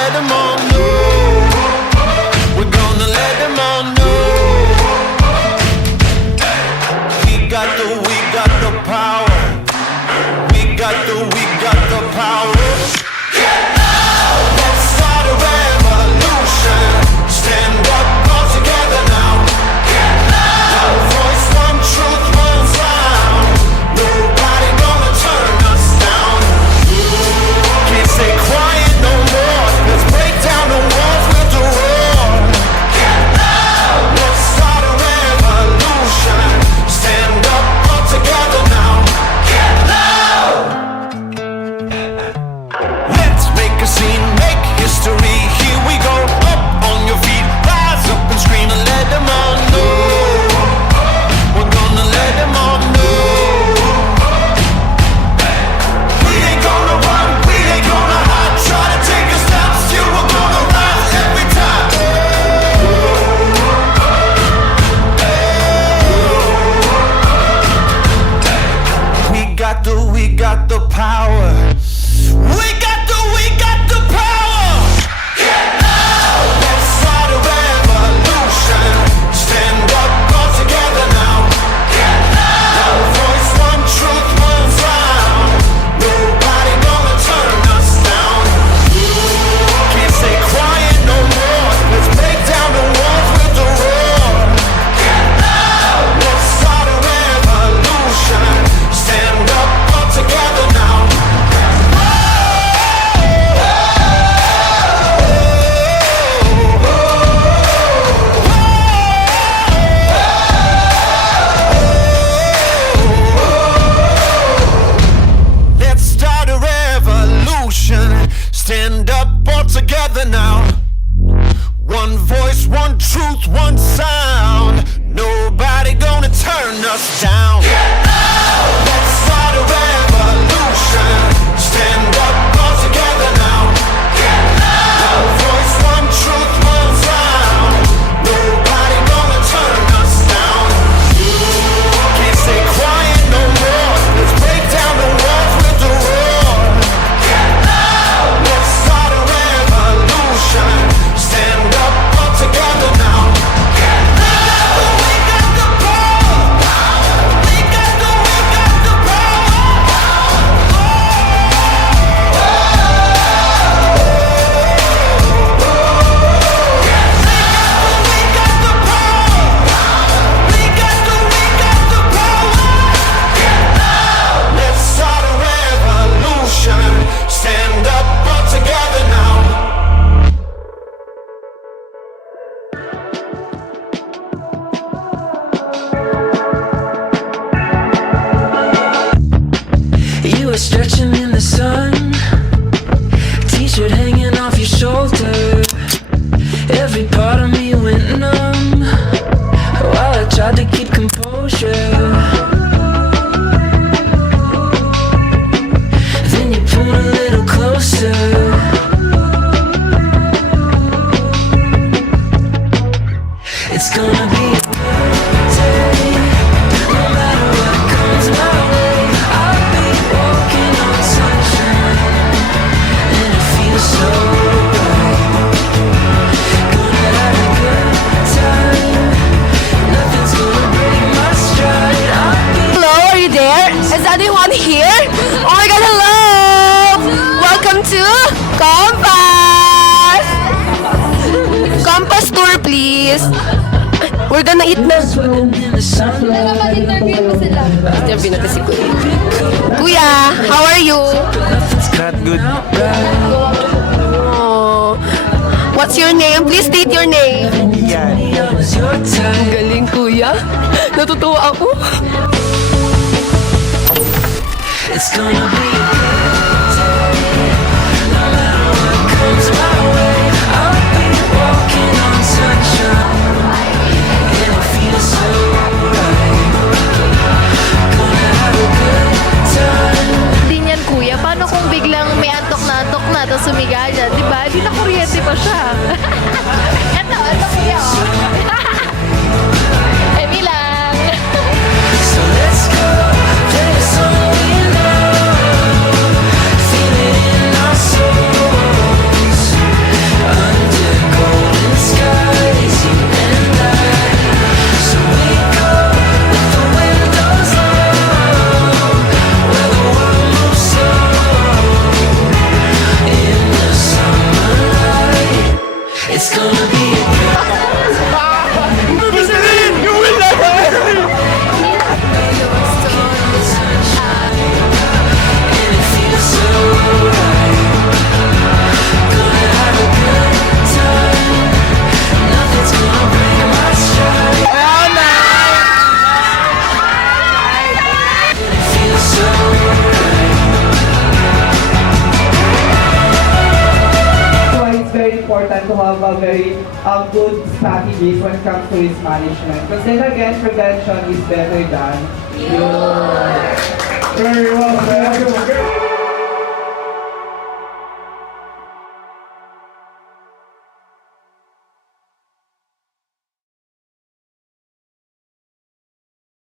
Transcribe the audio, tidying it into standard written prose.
let them all know. We're gonna let them all know. We got the power. We got the power. Let's start a revolution. Stand up all together now. One voice, one truth, one sound. Nobody gonna turn us down. Can't stay quiet no more. Let's break down the walls with the roar. Let's start a revolution. Stand up all together now. Let's make a scene, make history. Here we go. Up on your feet, rise up and scream and let them all know. We're gonna let them all know. We ain't gonna run, we ain't gonna hide. Try to take us down, still we're gonna rise every time. We got the power. We got the power. Let's start a revolution. Stand up all together now. One voice, one truth, one sound. Nobody gonna turn us down. Can't stay quiet no more. Let's break down the walls with the roar. Let's start a revolution. Stand up all together now. Let's start a revolution. Stand up all together now. One voice, one truth, one sound. Nobody gonna turn us down. Let's start a revolution. Stand up all together now. One voice, one truth, one sound. Nobody gonna turn us down. Can't stay quiet no more. Let's break down the walls with the roar. Let's start a revolution. Stand up all together now. We got the power. We got the Let's start a revolution. Stand up all together now. You were stretching in the sun, t-shirt hanging off your shoulder. Every part of me went numb while I tried to keep composure. Then you pulled a little closer. It's gonna be a good day. No matter what comes my way, I'll be walking on sunshine, and it feels so right. Gonna have a good time. Nothing's gonna break my stride. I'll be Hello, are you there? Is anyone here? Oh my god, hello! Welcome to Compass! Compass tour, please. We're gonna eat na. sweating in the sunlight. Interview natin si Kuya. Kuya, how are you? Nothing's Not good. Oh. What's your name? Please state your name. It was your time. Galing, Kuya. Natutuwa ako. It's gonna be a good day. No matter what comes my way, I'll be walking on sunshine, and it feels so right. Gonna have a good time. Hindi niyan, Kuya. Paano kung biglang may antok na, tapos sumiga dyan? Diba? Di na kuryente pa siya. Ito, Kuya. Emi lang. So let's go play a song we know, feel it in our souls. It's gonna be a You will never. and it feels so right. Gonna have a good time. Nothing's gonna break my stride. And it feels so right. Why it's very important to have a very good strategies when it comes to risk management. Because then again, prevention is better than cure. Very well, sir.